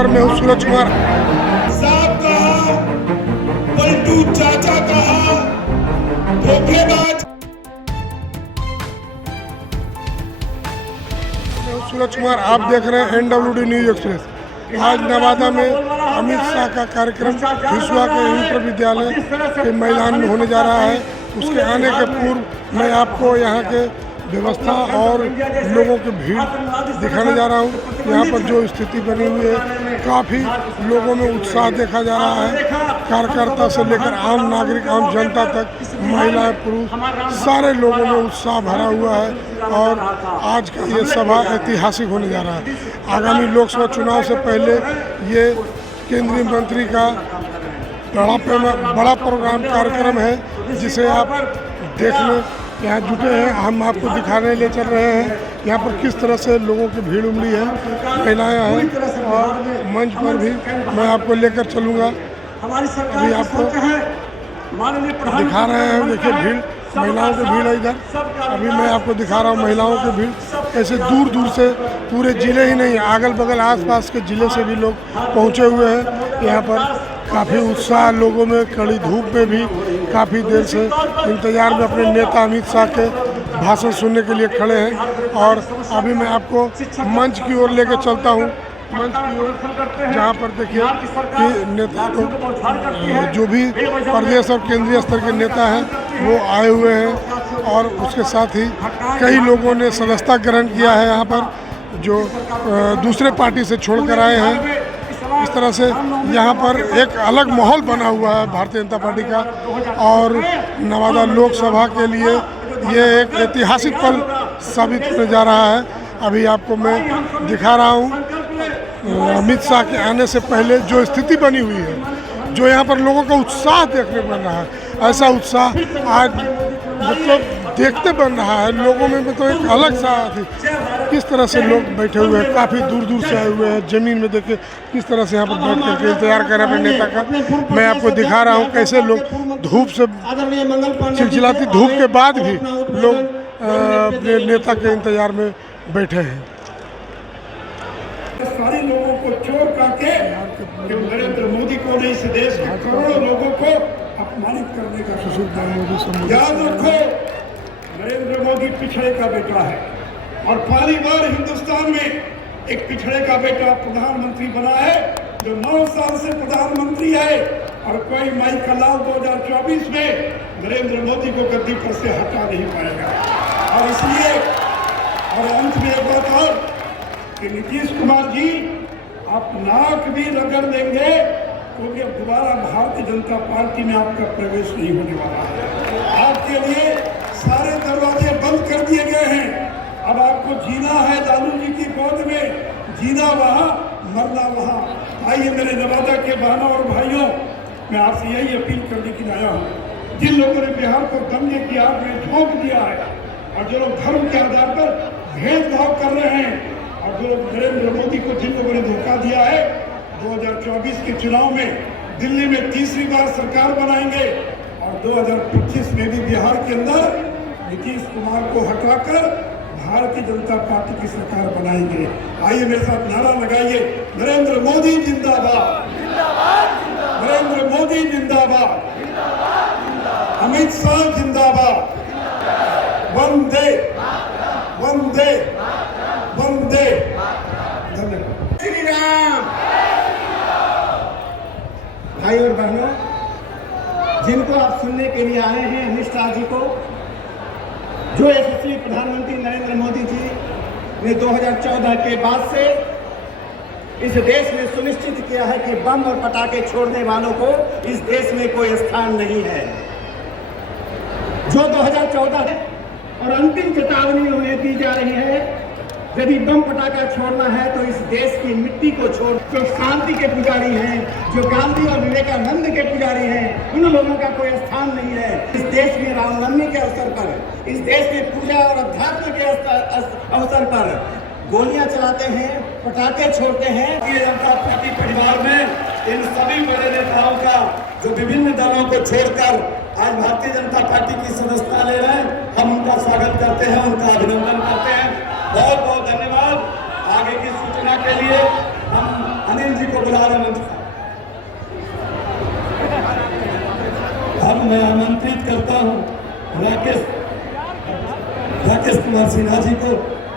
मैं हूँ सूरज कुमार। साहब कहा, पलटू चाचा कहा, धोखेबाज। मैं हूँ सूरज कुमार, आप देख रहे हैं NWD न्यूज एक्सप्रेस। आज नवादा में अमित शाह का कार्यक्रम हिसुआ के इंटर विद्यालय के मैदान में होने जा रहा है। उसके आने के पूर्व मैं आपको यहाँ के व्यवस्था और लोगों की भीड़ दिखाने जा रहा हूँ। यहाँ पर जो स्थिति बनी हुई है, काफ़ी लोगों में उत्साह देखा जा रहा है। कार्यकर्ता से लेकर आम नागरिक, आम जनता तक, महिलाएं, पुरुष, सारे लोगों में उत्साह भरा हुआ है। और आज का ये सभा ऐतिहासिक होने जा रहा है। आगामी लोकसभा चुनाव से पहले ये केंद्रीय मंत्री का बड़ा प्रोग्राम कार्यक्रम है, जिसे आप देखने यहाँ जुटे हैं। हम आपको दिखाने ले चल रहे हैं यहाँ पर किस तरह से लोगों की भीड़ उमड़ी है, महिलाएं हैं, और मंच पर भी मैं आपको लेकर चलूँगा। अभी आपको दिखा रहे हैं, देखिए भीड़, महिलाओं की भीड़ है इधर। अभी मैं आपको दिखा रहा हूँ महिलाओं की भीड़। ऐसे दूर दूर से, पूरे ज़िले ही नहीं, अगल बगल आसपास के ज़िले से भी लोग पहुँचे हुए हैं यहाँ पर। काफ़ी उत्साह लोगों में, कड़ी धूप में भी काफ़ी देर से इंतज़ार में अपने नेता अमित शाह के भाषण सुनने के लिए खड़े हैं। और अभी मैं आपको मंच की ओर लेकर चलता हूँ, मंच की ओर, जहाँ पर देखिए कि नेता लोग, जो भी प्रदेश और केंद्रीय स्तर के नेता हैं, वो आए हुए हैं। और उसके साथ ही कई लोगों ने सदस्यता ग्रहण किया है यहाँ पर, जो दूसरे पार्टी से छोड़कर आए हैं। इस तरह से यहाँ पर एक अलग माहौल बना हुआ है भारतीय जनता पार्टी का। और नवादा लोकसभा के लिए ये एक ऐतिहासिक पल साबित होने जा रहा है। अभी आपको मैं दिखा रहा हूँ अमित शाह के आने से पहले जो स्थिति बनी हुई है, जो यहाँ पर लोगों का उत्साह देखने को मिल रहा है। ऐसा उत्साह आज मतलब देखते बन रहा है लोगों में, तो एक अलग सा किस तरह से लोग बैठे हुए हैं, काफ़ी दूर दूर से आए हुए हैं। ज़मीन में देखिए किस तरह से यहाँ पर बैठ करके इंतजार कर रहे हैं अपने नेता का। मैं आपको दिखा रहा हूँ कैसे लोग धूप से, चिलचिलाती धूप के बाद भी लोग अपने नेता के इंतजार में बैठे हैं। सारे लोगों को चोर करके नरेंद्र मोदी को नहीं, इस देश के करोड़ों लोगों को अपमानित करने का। याद रखो, नरेंद्र मोदी पिछड़े का बेटा है और पहली बार हिंदुस्तान में एक पिछड़े का बेटा प्रधानमंत्री बना है, जो 9 साल से प्रधानमंत्री है। और कोई माई का लाल 2024 में नरेंद्र मोदी को गद्दी पर से हटा नहीं पाएगा। और इसलिए, और अंत में एक बात और कि नीतीश कुमार जी, आप नाक भी रगड़ देंगे क्योंकि अब दोबारा भारतीय जनता पार्टी में आपका प्रवेश नहीं होने वाला है। आपके लिए सारे दरवाजे बंद कर दिए गए हैं। अब आपको जीना है लालू जी की गोद में, जीना वहाँ, मरना वहाँ। आइए मेरे नवादा के बहनों और भाइयों, मैं आपसे यही अपील करने के लिए आया हूँ। जिन लोगों ने बिहार को दंगे की आग में झोंक दिया है, और जो लोग धर्म के आधार पर भेदभाव कर रहे हैं, और जो लोग नरेंद्र मोदी को, जिन लोगों ने धोखा दिया है, 2024 के चुनाव में दिल्ली में तीसरी बार सरकार बनाएंगे। और 2025 में भी बिहार के अंदर नीतीश कुमार को हटाकर भारतीय जनता पार्टी की सरकार बनाएंगे। आइए मेरे साथ नारा लगाइए, नरेंद्र मोदी जिंदाबाद, नरेंद्र मोदी जिंदाबाद, अमित शाह जिंदाबाद, वंदे वंदे वंदे। धन्यवाद। श्री राम। भाई और बहनों, जिनको आप सुनने के लिए आए हैं, अमित शाह जी को, जो यशस्वी प्रधानमंत्री नरेंद्र मोदी जी ने 2014 के बाद से इस देश में सुनिश्चित किया है कि बम और पटाखे छोड़ने वालों को इस देश में कोई स्थान नहीं है। जो 2014 है और अंतिम चेतावनी उन्हें दी जा रही है, यदि बम पटाखा छोड़ना है तो इस देश की मिट्टी को छोड़। जो शांति के पुजारी हैं, जो गांधी और विवेकानंद के पुजारी हैं, उन लोगों का कोई स्थान नहीं है इस देश में। रामनवमी के अवसर पर, इस देश में पूजा और अध्यात्म के अवसर पर गोलियां चलाते हैं, पटाखे छोड़ते हैं। भारतीय जनता पार्टी परिवार में इन सभी बड़े नेताओं का, जो विभिन्न दलों को छोड़कर आज भारतीय जनता पार्टी की सदस्यता ले रहे हैं, हम उनका स्वागत करते हैं, उनका अभिनंदन करते हैं। बहुत बहुत धन्यवाद। आगे की सूचना के लिए हम अनिल जी को को बुला रहे मंच पर। अब मैं आमंत्रित करता हूं राकेश कुमार सिन्हा जी को,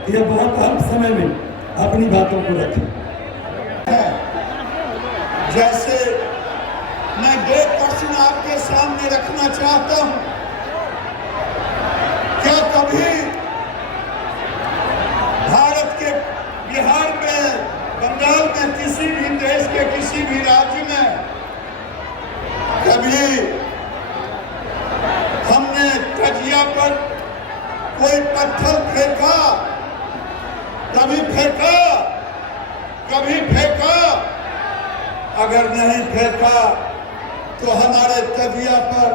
यह बहुत अल्प समय में अपनी बातों को रखें। जैसे मैं 2 प्रश्न आपके सामने रखना चाहता हूं। क्या कभी भारत के बिहार में, बंगाल में, किसी भी देश के किसी भी राज्य में कभी हमने तजिया पर कोई पत्थर फेंका? कभी फेंका? कभी फेंका? अगर नहीं फेंका तो हमारे तजिया पर,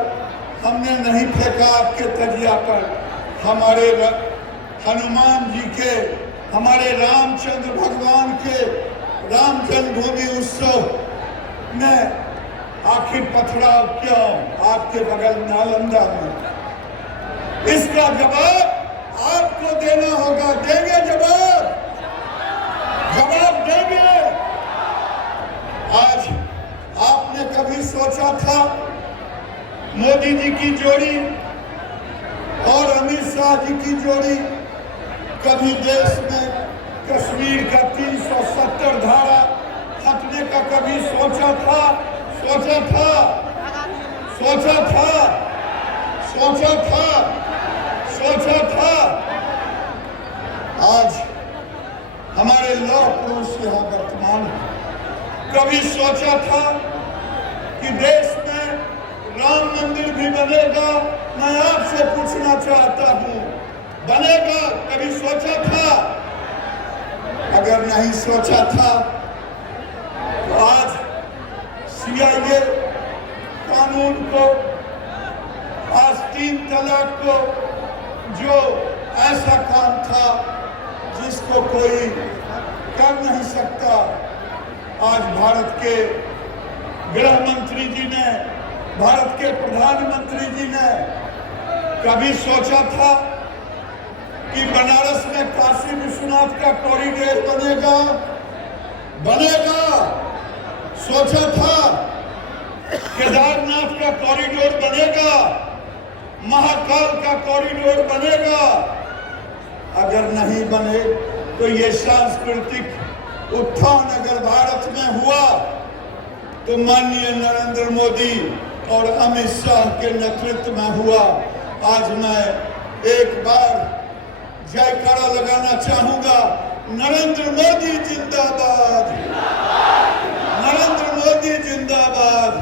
हमने नहीं फेंका आपके तजिया पर, हमारे हनुमान जी के, हमारे रामचंद्र भगवान के राम जन्मभूमि उत्सव में आखिर पथराव क्यों आपके बगल नालंदा में? इसका जवाब आपको देना होगा। देंगे जवाब? जवाब देंगे? आज आपने कभी सोचा था मोदी जी की जोड़ी और अमित शाह जी की जोड़ी कभी देश में कश्मीर का 370 धारा हटने का कभी सोचा था? सोचा था? सोचा था? सोचा था? सोचा था? आज हमारे लौह पुरुष यहाँ वर्तमान है। कभी सोचा था कि देश में राम मंदिर भी बनेगा? मैं आपसे पूछना चाहता हूँ, बनेगा? कभी सोचा था? अगर नहीं सोचा था तो आज सीआईए कानून को, आज 3 तलाक को, जो ऐसा काम था जिसको कोई कर नहीं सकता, आज भारत के गृह मंत्री जी ने, भारत के प्रधानमंत्री जी ने कभी सोचा था कि बनारस में काशी विश्वनाथ का कॉरिडोर बनेगा? बनेगा? सोचा था केदारनाथ का कॉरिडोर बनेगा? महाकाल का कॉरिडोर बनेगा? अगर नहीं बने तो ये सांस्कृतिक उत्थान अगर भारत में हुआ तो माननीय नरेंद्र मोदी और अमित शाह के नेतृत्व में हुआ। आज मैं एक बार जयकारा लगाना चाहूंगा, नरेंद्र मोदी जिंदाबाद, नरेंद्र मोदी जिंदाबाद,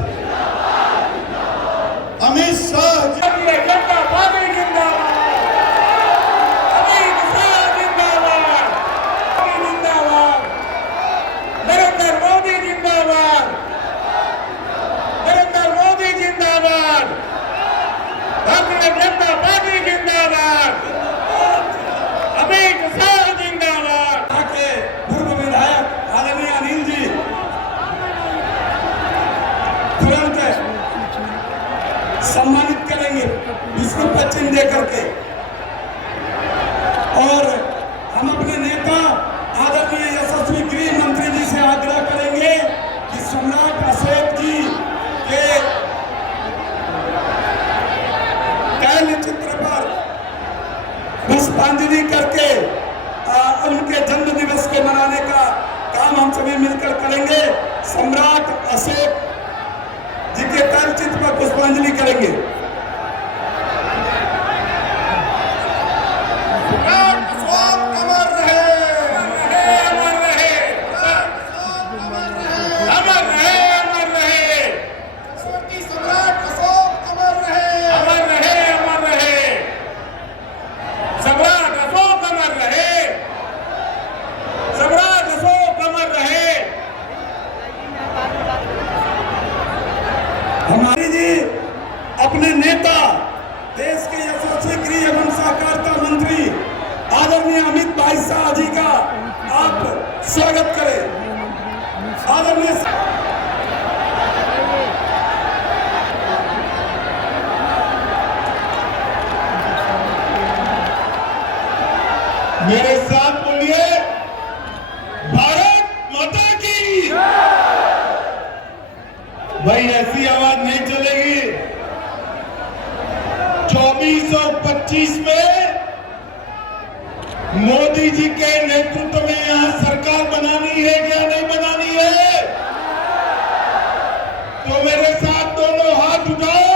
अमित शाह जिंदाबाद, अमित शाह जिंदाबाद, जिंदाबाद, नरेंद्र मोदी जिंदाबाद, नरेंद्र मोदी जिंदाबाद, भारतीय जनता पार्टी जिंदाबाद, अमित शाह जिंदाबाद। के पूर्व विधायक आदरणीय अनिल जी तुरंत सम्मानित करेंगे विष्णु का चिन्ह दे करके, और हम अपने नेता आदरणीय यशस्वी गृह मंत्री जी से आग्रह करेंगे कि सम्राट अशोक जी के तैल चित्र पर पुष्पांजलि करके उनके जन्म दिवस को मनाने का काम हम सभी मिलकर करेंगे। सम्राट अशोक जी के तैल चित्र पर पुष्पांजलि करेंगे। हमारी जी अपने नेता, देश के यशस्वी गृह एवं सहकारिता मंत्री आदरणीय अमित भाई शाह जी का आप स्वागत करें। आदरणीय मेरे साथ बोलिए, भारत माता की। भाई ऐसी आवाज नहीं चलेगी। 24 और 25 में मोदी जी के नेतृत्व में यहां सरकार बनानी है क्या नहीं बनानी है? तो मेरे साथ दोनों हाथ उठाओ,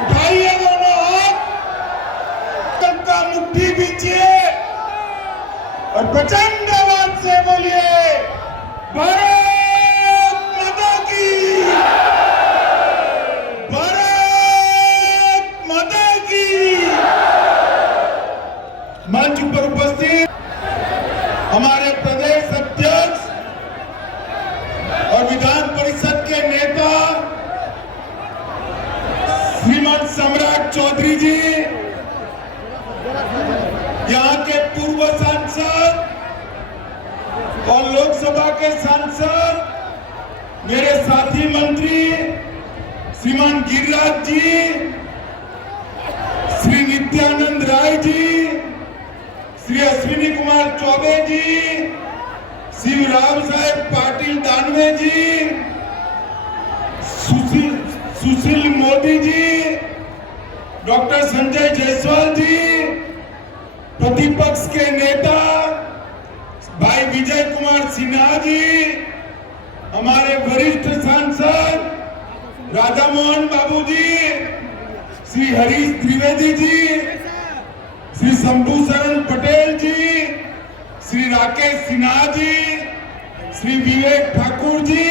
उठाइए दोनों हाथ, सबका मुट्ठी बीचिए और प्रचंड आवाज से बोलिए भारत माता की, भारत माता की। मंच पर उपस्थित हमारे प्रदेश अध्यक्ष और विधान परिषद के नेता श्रीमान सम्राट चौधरी जी, यहाँ के पूर्व सांसद और लोकसभा के सांसद मेरे साथी मंत्री श्रीमान गिरिराज जी, श्री नित्यानंद राय जी, श्री अश्विनी कुमार चौबे जी, श्री राम साहेब पाटिल दानवे जी, सुशील मोदी जी, डॉक्टर संजय जायसवाल जी, प्रतिपक्ष के नेता भाई विजय कुमार सिन्हा जी, हमारे वरिष्ठ सांसद राधा मोहन बाबू जी, श्री हरीश त्रिवेदी जी, श्री शंभू शरण पटेल जी, श्री राकेश सिन्हा जी, श्री विवेक ठाकुर जी,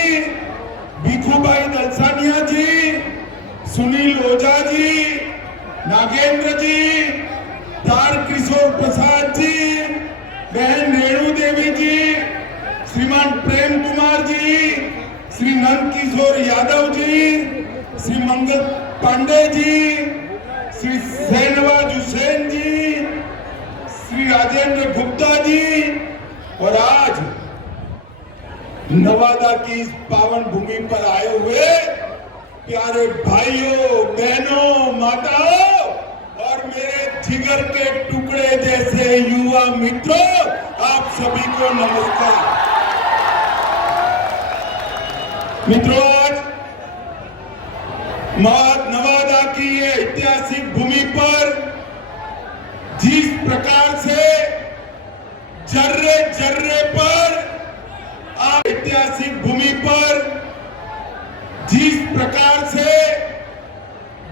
भिखुभाई दलसानिया जी, सुनील ओझा जी, नागेंद्र जी, तार किशोर प्रसाद जी, बहन रेणु देवी जी, श्रीमान प्रेम कुमार जी, श्री नंद किशोर यादव जी, श्री मंगल पांडे जी, श्री शहनवाज हुसैन जी, श्री राजेंद्र गुप्ता जी, और आज नवादा की इस पावन भूमि पर आए हुए प्यारे भाइयों, बहनों, माताओं और मेरे जिगर के टुकड़े जैसे युवा मित्रों, आप सभी को नमस्कार। मित्रों, आज नवादा की ये ऐतिहासिक भूमि पर जिस प्रकार से जर्रे जर्रे पर आप ऐतिहासिक भूमि पर जिस प्रकार से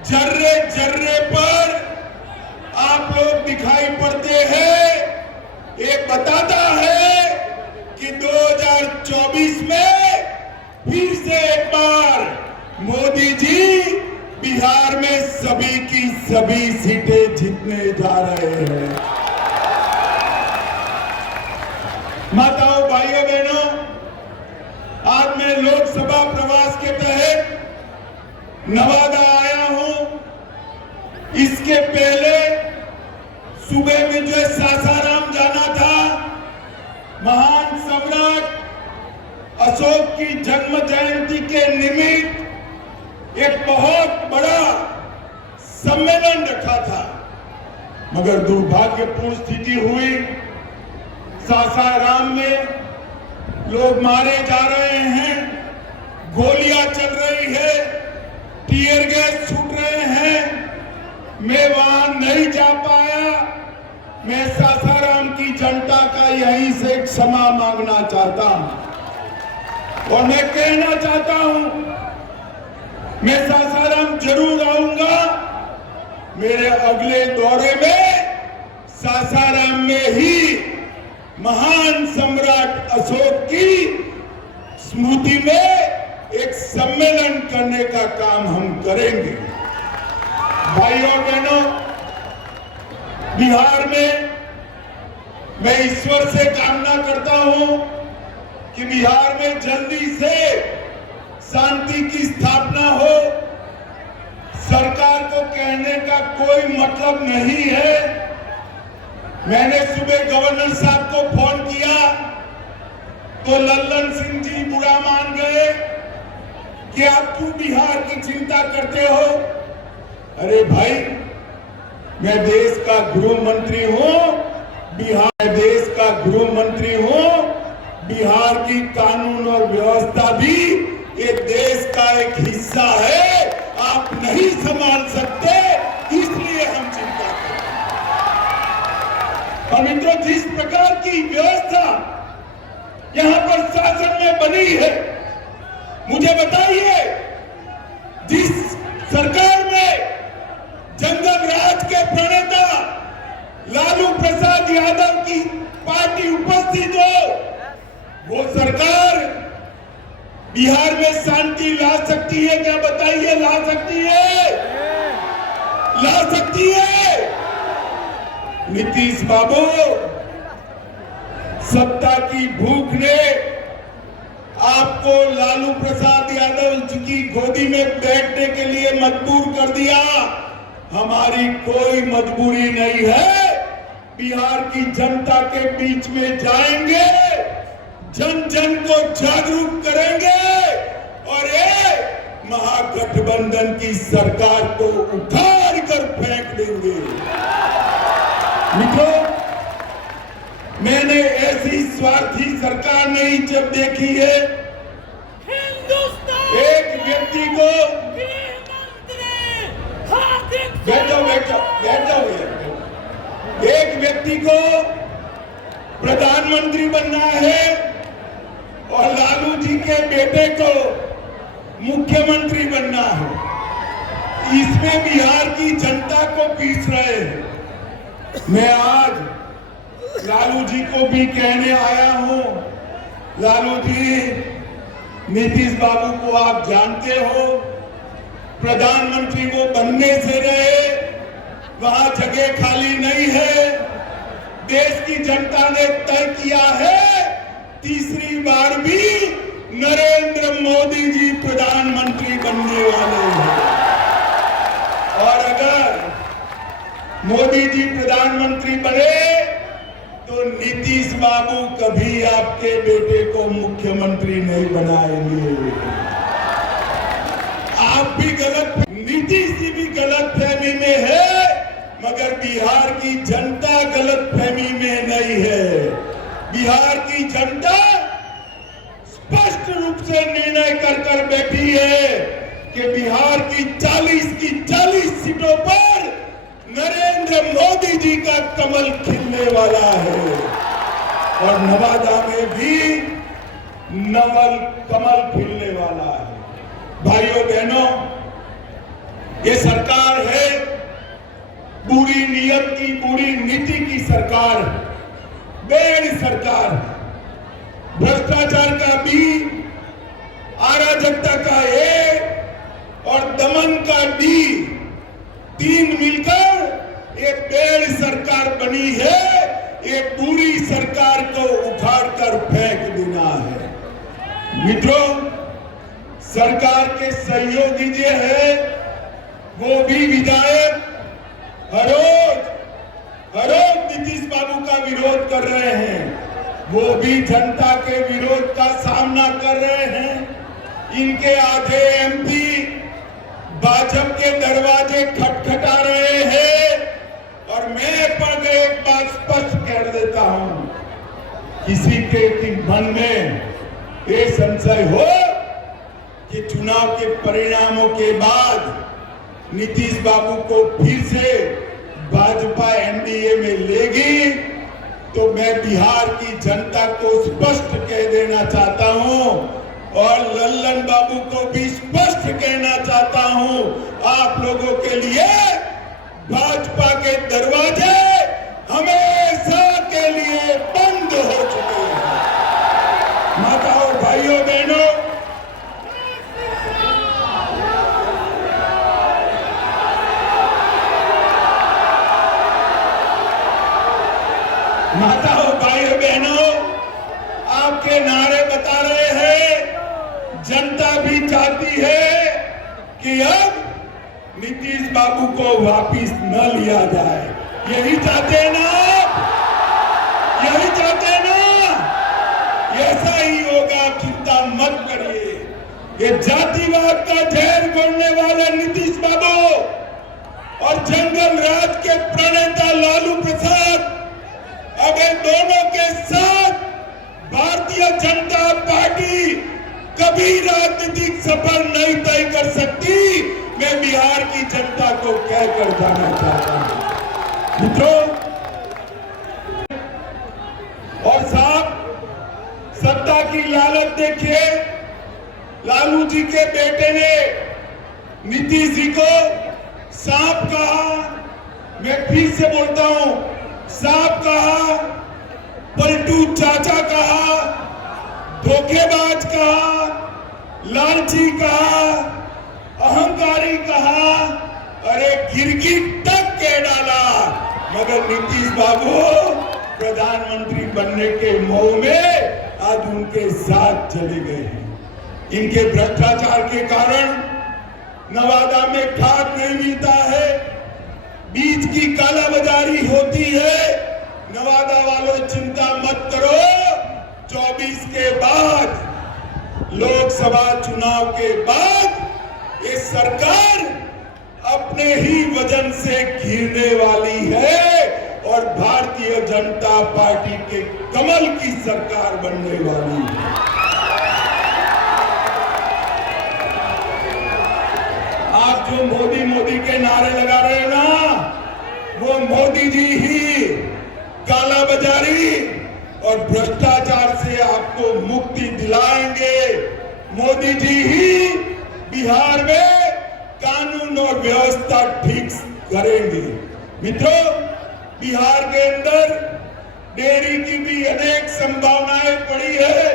जर्रे जर्रे पर आप लोग दिखाई पड़ते हैं, ये बताता है कि 2024 में फिर से एक बार मोदी जी बिहार में सभी की सभी सीटें जीतने जा रहे हैं। माताओं, भाइयों, बहनों, आज मैं लोकसभा प्रवास के तहत नवादा आया हूं। इसके पहले सुबह में जो सासाराम जाना था, महान सम्राट अशोक की जन्म जयंती के निमित्त एक बहुत बड़ा सम्मेलन रखा था, मगर दुर्भाग्यपूर्ण स्थिति हुई। सासाराम में लोग मारे जा रहे हैं, गोलियां चल रही है, टीयर गैस छूट रहे हैं। मैं वहां नहीं जा पाया। मैं सासाराम की जनता का यहीं से क्षमा मांगना चाहता हूं और मैं कहना चाहता हूं, मैं सासाराम जरूर आऊंगा। मेरे अगले दौरे में सासाराम में ही महान सम्राट अशोक की स्मृति में एक सम्मेलन करने का काम हम करेंगे। भाइयों और बहनों, बिहार में मैं ईश्वर से कामना करता हूं कि बिहार में जल्दी से शांति की स्थापना हो। सरकार को कहने का कोई मतलब नहीं है। मैंने सुबह गवर्नर साहब को फोन किया तो लल्लन सिंह जी बुरा मान गए कि आप क्यों बिहार की चिंता करते हो। अरे भाई, मैं देश का गृह मंत्री हूं, बिहार देश का गृह मंत्री हूं। बिहार की कानून और व्यवस्था भी ये देश की व्यवस्था यहां पर शासन में बनी है। मुझे बताइए, जिस सरकार में जंगल राज के प्रणेता लालू प्रसाद यादव की पार्टी उपस्थित हो, वो सरकार बिहार में शांति ला सकती है क्या? बताइए, ला सकती है? ला सकती है? नीतीश बाबू, सत्ता की भूख ने आपको लालू प्रसाद यादव जी की गोदी में बैठने के लिए मजबूर कर दिया। हमारी कोई मजबूरी नहीं है। बिहार की जनता के बीच में जाएंगे, जन जन को जागरूक करेंगे और ये महागठबंधन की सरकार को उखाड़ कर फेंक देंगे। मित्रों, मैंने ऐसी स्वार्थी सरकार नहीं जब देखी है। एक व्यक्ति को बैठो बैठो बैठो एक व्यक्ति को प्रधानमंत्री बनना है और लालू जी के बेटे को मुख्यमंत्री बनना है। इसमें बिहार की जनता को पीस रहे हैं। मैं आज लालू जी को भी कहने आया हूं, लालू जी, नीतीश बाबू को आप जानते हो, प्रधानमंत्री वो बनने से रहे, वहां जगह खाली नहीं है। देश की जनता ने तय किया है, तीसरी बार भी नरेंद्र मोदी जी प्रधानमंत्री बनने वाले हैं। और अगर मोदी जी प्रधानमंत्री बने तो नीतीश बाबू कभी आपके बेटे को मुख्यमंत्री नहीं बनाएंगे। आप भी गलत, नीतीश जी भी गलत फहमी में है, मगर बिहार की जनता गलत फहमी में नहीं है। बिहार की जनता स्पष्ट रूप से निर्णय कर बैठी है कि बिहार की 40 सीटों पर नरेंद्र मोदी जी का कमल खिलने वाला है और नवादा में भी नवल कमल खिलने वाला है। भाइयों बहनों, ये सरकार है बुरी नियत की, बुरी नीति की सरकार, बेड़ी सरकार, भ्रष्टाचार का बी, अराजकता का ए और दमन का डी, तीन मिलकर एक बेड़ी सरकार बनी है। एक बुरी सरकार को उखाड़ कर फेंक देना है। मित्रों, सरकार के सहयोगी जो है वो भी विधायक हर रोज नीतीश बाबू का विरोध कर रहे हैं। वो भी जनता के विरोध का सामना कर रहे हैं। इनके आधे एमपी भाजपा के दरवाजे खटखटा रहे हैं। और मैं पर एक बात स्पष्ट कर देता हूं, किसी के मन में ये संशय हो कि चुनाव के परिणामों के बाद नीतीश बाबू को फिर से भाजपा एनडीए में लेगी, तो मैं बिहार की जनता को स्पष्ट कह देना चाहता हूं और लल्लन बाबू को भी स्पष्ट कहना चाहता हूं, आप लोगों के लिए भाजपा के दरवाजे हमेशा के लिए बंद हो चुके हैं। माताओं, भाइयों, बहनों, माताओं, भाइयों, बहनों, आपके नारे बता रहे हैं, जनता भी चाहती है कि अब नीतीश बाबू को वापिस न लिया जाए। यही चाहते हैं ना आप? यही चाहते हैं ना? ऐसा ही होगा, चिंता मत करिए। ये जातिवाद का जहर घोलने वाले नीतीश बाबू और जंगल राज के प्रणेता लालू प्रसाद अब इन दोनों के साथ भारतीय जनता पार्टी कभी राजनीतिक सफर नहीं तय कर सकती। मैं बिहार की जनता को कहकर जाना चाहता हूं। मित्रों, की लालच देखिए। लालू जी के बेटे ने नीतीश जी को सांप कहा, मैं फिर से बोलता हूं, सांप कहा, पलटू चाचा कहा, धोखेबाज कहा, लालची कहा, अहंकारी कहा, अरे गिरगिट तक के डाला। मगर नीतीश बाबू प्रधानमंत्री बनने के मोह में आज उनके साथ चले गए हैं। इनके भ्रष्टाचार के कारण नवादा में खाद नहीं मिलता है, बीज की कालाबाजारी होती है। नवादा वालों चिंता मत करो, 24 के बाद, लोकसभा चुनाव के बाद ये सरकार अपने ही वजन से गिरने वाली है और भारतीय जनता पार्टी के कमल की सरकार बनने वाली है। आप जो मोदी मोदी के नारे लगा रहे हैं ना, वो मोदी जी ही कालाबाजारी और भ्रष्टाचार से आपको मुक्ति दिलाएंगे। मोदी जी ही बिहार में कानून और व्यवस्था ठीक करेंगे। मित्रों, बिहार के अंदर डेयरी की भी अनेक संभावनाएं पड़ी है।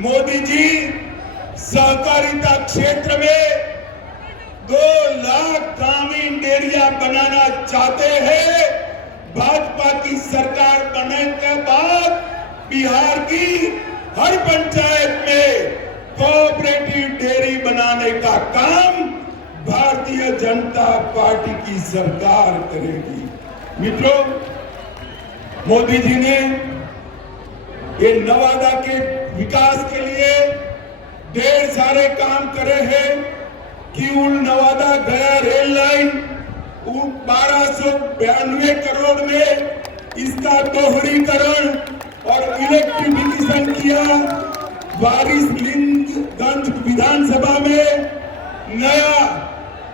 मोदी जी सहकारिता क्षेत्र में 2 लाख ग्रामीण डेयरिया बनाना चाहते हैं। भाजपा की सरकार बनने के बाद बिहार की हर पंचायत में कोऑपरेटिव डेयरी बनाने का काम भारतीय जनता पार्टी की सरकार करेगी। मित्रों, मोदी जी ने ये नवादा के विकास के लिए ढेर सारे काम करे हैं। किऊल नवादा गया रेल लाइन 1292 करोड़ में इसका दोहरीकरण और इलेक्ट्रिफिकेशन किया। वारिसलिंगगंज विधानसभा में नया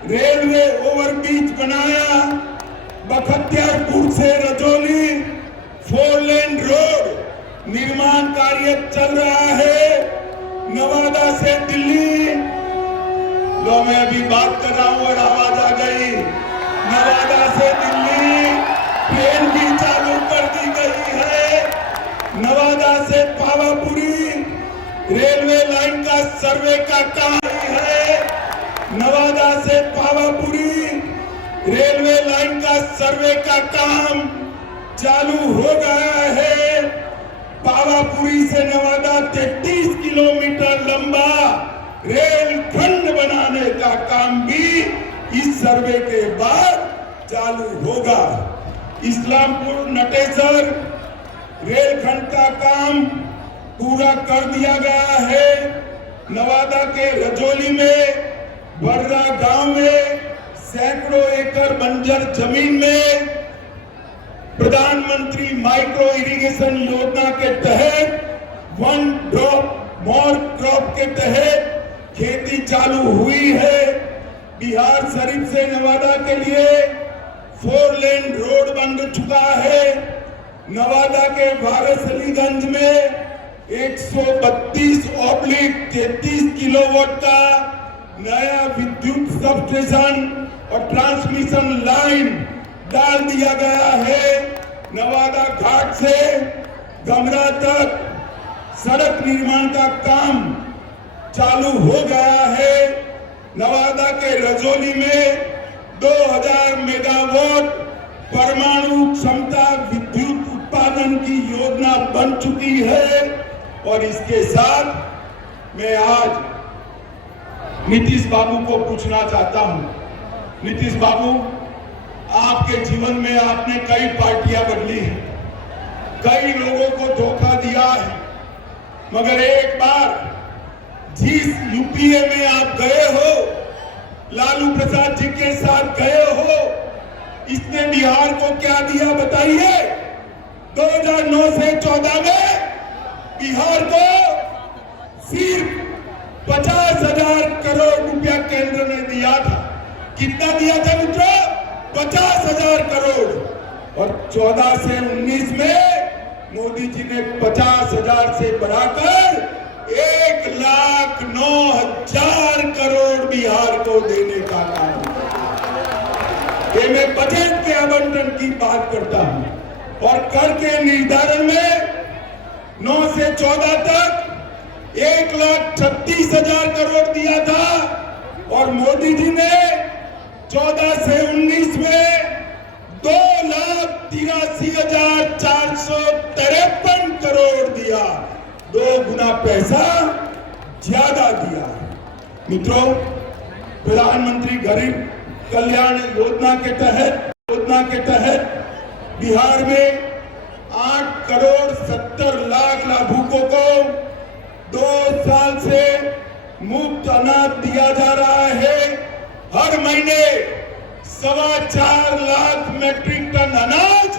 रेलवे ओवरब्रिज बनाया। बख्तियारपुर से रजौली 4 लेन रोड निर्माण कार्य चल रहा है। नवादा से दिल्ली, लो मैं अभी बात कर रहा हूं और आवाज आ गई, नवादा से दिल्ली ट्रेन भी चालू कर दी गई है। नवादा से पावापुरी रेलवे लाइन का सर्वे का काम है। नवादा से पावापुरी रेलवे लाइन का सर्वे का काम चालू हो गया है। पावापुरी से नवादा 33 किलोमीटर लंबा रेल खंड बनाने का काम भी इस सर्वे के बाद चालू होगा। इस्लामपुर नटेसर रेलखंड का काम पूरा कर दिया गया है। नवादा के रजौली में बर्रा गांव में सैकड़ों एकड़ बंजर जमीन में प्रधानमंत्री माइक्रो इरिगेशन योजना के तहत 1 ड्रॉप मोर क्रॉप के तहत खेती चालू हुई है। बिहार शरीफ से नवादा के लिए 4 लेन रोड बन चुका है। नवादा के वारिसलीगंज में 132/33 किलोवाट का नया विद्युत सबस्टेशन और ट्रांसमिशन लाइन डाल दिया गया है। नवादा घाट से गमरा तक सड़क निर्माण का काम चालू हो गया है। नवादा के रजौली में 2000 मेगावाट परमाणु क्षमता विद्युत उत्पादन की योजना बन चुकी है। और इसके साथ मैं आज नीतीश बाबू को पूछना चाहता हूं, नीतीश बाबू, आपके जीवन में आपने कई पार्टियां बदली हैं, कई लोगों को धोखा दिया है, मगर एक बार जिस यूपीए में आप गए हो, लालू प्रसाद जी के साथ गए हो, इसने बिहार को क्या दिया बताइए। 2009 से 14 में बिहार को सिर्फ 50,000 करोड़ रुपया केंद्र ने दिया था। कितना दिया था मित्रों? 50,000 करोड़। और 14 से 19 में मोदी जी ने 50,000 से बढ़ाकर बजट के आवंटन की बात करता हूं और कर के निर्धारण में 9 से 14 तक 1,36,000 करोड़ दिया था और मोदी जी ने 14 से 19 में 2,83,453 करोड़ दिया, 2 गुना पैसा ज्यादा दिया। मित्रों, प्रधानमंत्री गरीब कल्याण योजना के तहत बिहार में 8,70,00,000 लाभुकों को 2 साल से मुफ्त अनाज दिया जा रहा है। हर महीने 4.25 लाख मैट्रिक टन अनाज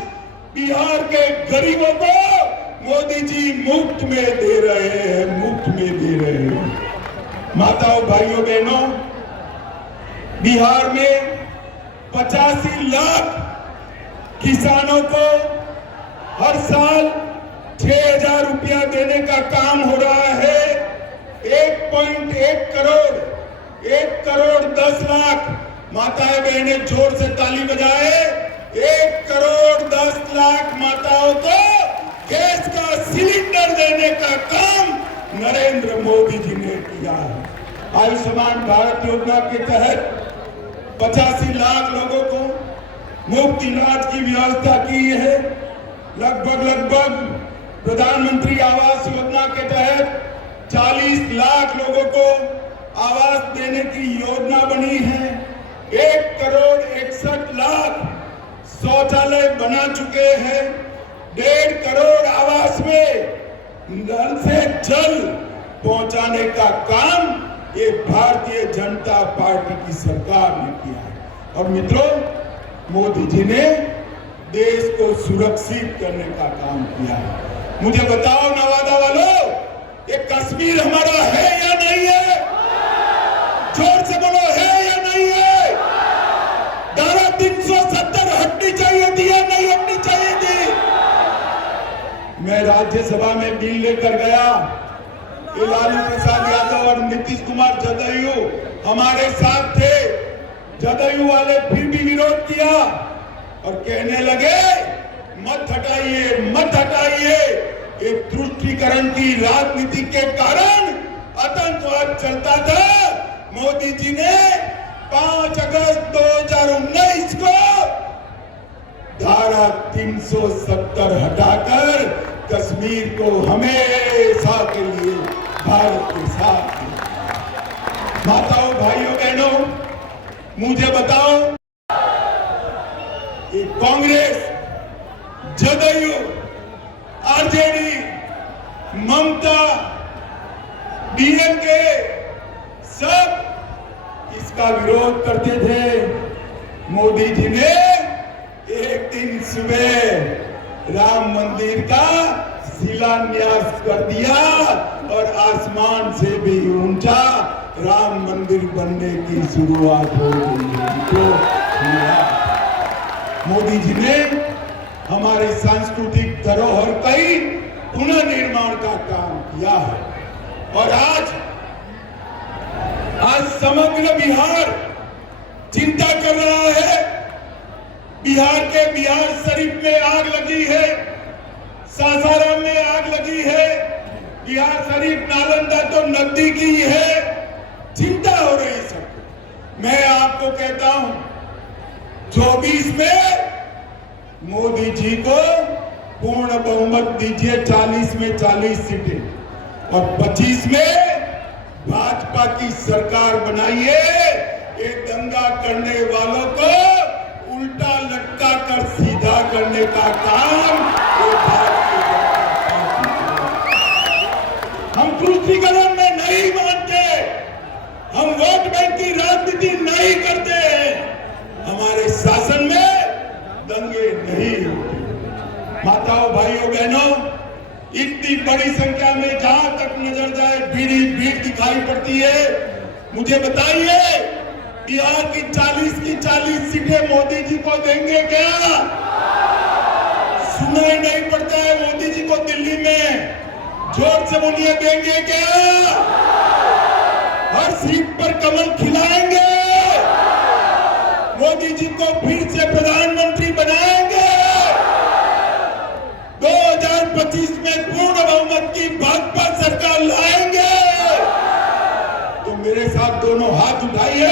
बिहार के गरीबों को मोदी जी मुफ्त में दे रहे हैं। माताओं, भाइयों, बहनों, बिहार में 85 लाख किसानों को हर साल 6,000 रुपया देने का काम हो रहा है। 1.1 करोड़ 1,10,00,000 माताएं बहनें जोर से ताली बजाए। 1,10,00,000 माताओं को गैस का सिलेंडर देने का काम नरेंद्र मोदी जी ने किया है। आयुष्मान भारत योजना के तहत 85 लाख लोगों को मुफ्त इलाज की व्यवस्था की है। लगभग प्रधानमंत्री आवास योजना के तहत 40 लाख लोगों को आवास देने की योजना बनी है। 1,61,00,000 शौचालय बना चुके हैं। 1.5 करोड़ आवास में नल से जल पहुंचाने का काम ये भारतीय जनता पार्टी की सरकार ने किया है। और मित्रों, मोदी जी ने देश को सुरक्षित करने का काम किया है। मुझे बताओ नवादा वालों, ये कश्मीर हमारा है या नहीं है? जोर से बोलो, है या नहीं है? धारा 370 हटनी चाहिए थी या नहीं हटनी चाहिए थी? मैं राज्यसभा में बिल लेकर गया। लालू प्रसाद यादव और नीतीश कुमार जदयू हमारे साथ थे। जदयू वाले फिर भी विरोध किया और कहने लगे मत हटाइए। ये तुष्टीकरण की राजनीति के कारण आतंकवाद चलता था। मोदी जी ने 5 अगस्त 2019 को धारा 370 हटाकर कश्मीर को हमेशा के लिए भारत के साथ दिया। माताओं, भाइयों, बहनों, मुझे बताओ, ये कांग्रेस, जदयू, आरजेडी, ममता, डीएमके सब इसका विरोध करते थे। मोदी जी ने एक दिन सुबह राम मंदिर का शिलान्यास कर दिया और आसमान से भी ऊंचा राम मंदिर बनने की शुरुआत हो गई। मोदी जी ने हमारे सांस्कृतिक धरोहर का ही पुनर्निर्माण का काम किया है। और आज समग्र बिहार चिंता कर रहा है। बिहार के बिहार शरीफ में आग लगी है, सासाराम में आग लगी है। बिहार शरीफ नालंदा तो नजदीकी है। चिंता हो रही सबको। मैं आपको कहता हूं, 24 में मोदी जी को पूर्ण बहुमत दीजिए, 40 में 40 सीटें, और 25 में भाजपा की सरकार बनाइए। ये दंगा करने वालों को उल्टा लटका कर सीधा करने का काम हम तुष्टीकरण में नहीं मानते। हम वोट बैंक की राजनीति नहीं करते हैं। हमारे शासन में दंगे नहीं होते। माताओं, भाइयों, बहनों, इतनी बड़ी संख्या में जहां तक नजर जाए भीड़ दिखाई पड़ती है। मुझे बताइए, बिहार की 40 सीटें मोदी जी को देंगे क्या? सुनाई नहीं पड़ता है मोदी जी को दिल्ली में। जोर से बोलिए, देंगे क्या? हर सीट पर कमल खिलाएंगे। मोदी जी को फिर से प्रधान मेरे साथ दोनों हाथ उठाइए,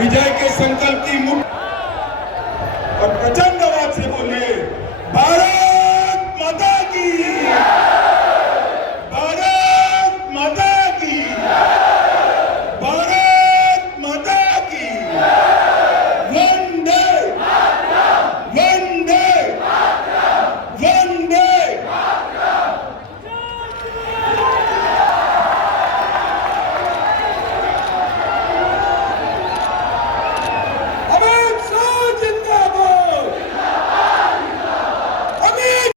विजय के संकल्प की मुठ और प्रचंड